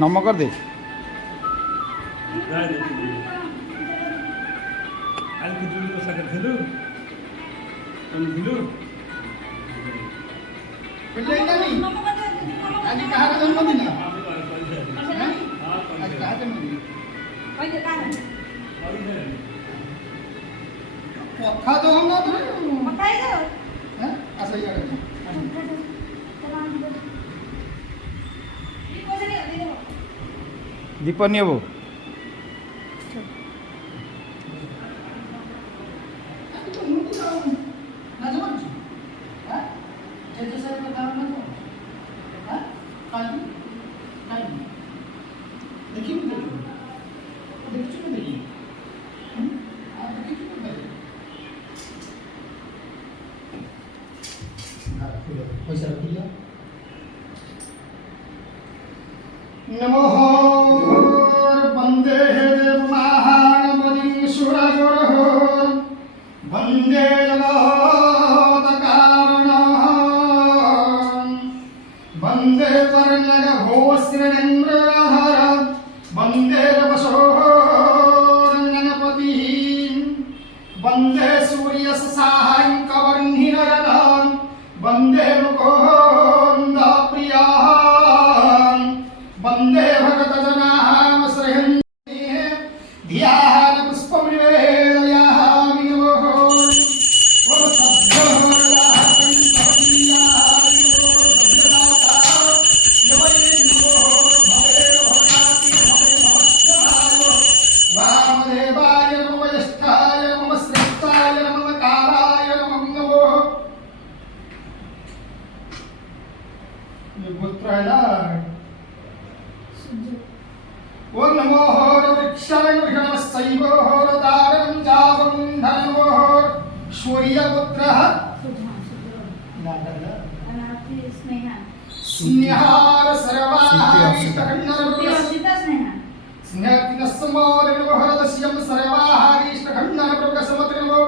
नम कर दे दीप नहीं वो नमो वंदे देवमहामदीश्वरगुरुः वंदे जगत्कारणः वंदे पर्णगभूषणेन्द्रधर वंदे रवसोरङ्गपतिः वंदे सूर्यशशाङ्कवर्णिनयनं वंदे मुकुन्दप्रियः वंदे भगतजनाः श्रेयन्ते ध्यान पुष्पं निवेदयामि नमः ओम सद्गुरुर्याः कण्ठप्रियाः भद्रदाता यवै नमो भवे भवनाति भवे भवत्सभाय वामदेवाय नमो ज्येष्ठाय नमो श्रेष्ठाय नमो कालाय नमो ये पुत्रला ओम नमो वृक्षाय वृषणमस्सैवो तारं चावं धनवो सूर्यपुत्रः स्नेहार सर्वाहारिष्टखण्डनप्रभुः स्नेहतिनस्मोदनवहरदस्यं सर्वाहारिष्टखण्डनप्रभुः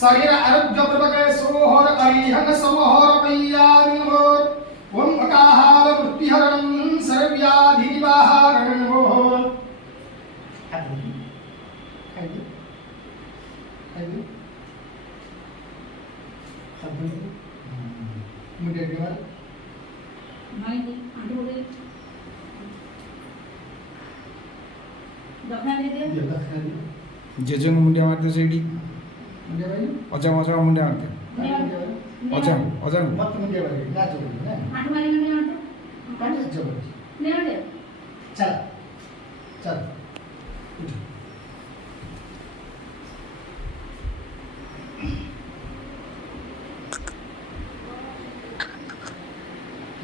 शरीर आरोग्यप्रभुः सोहर अरिहन समोहर पय्यानिवो ओम अकाहार मृत्युहरणं सर्वव्याधिनिवारणं जेजेंग मुंडिया मारते सेडी अजंग अजंग मुंडिया मारते अजंग अजंग मत मुंडिया मारते ना चलो ना आठ वाले मुंडिया मारते काटे चलो ले आते चल चल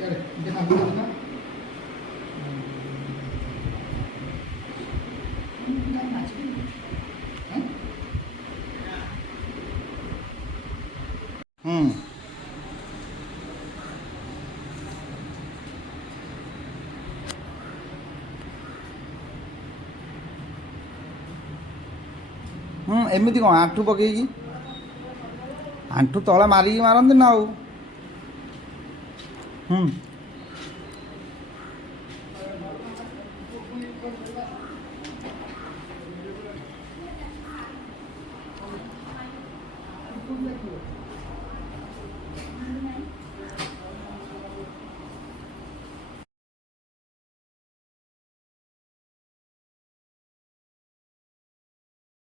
यार देखा देखा एमती कौन आंठू पकई आंठू तला मारिकी मारती ना आउ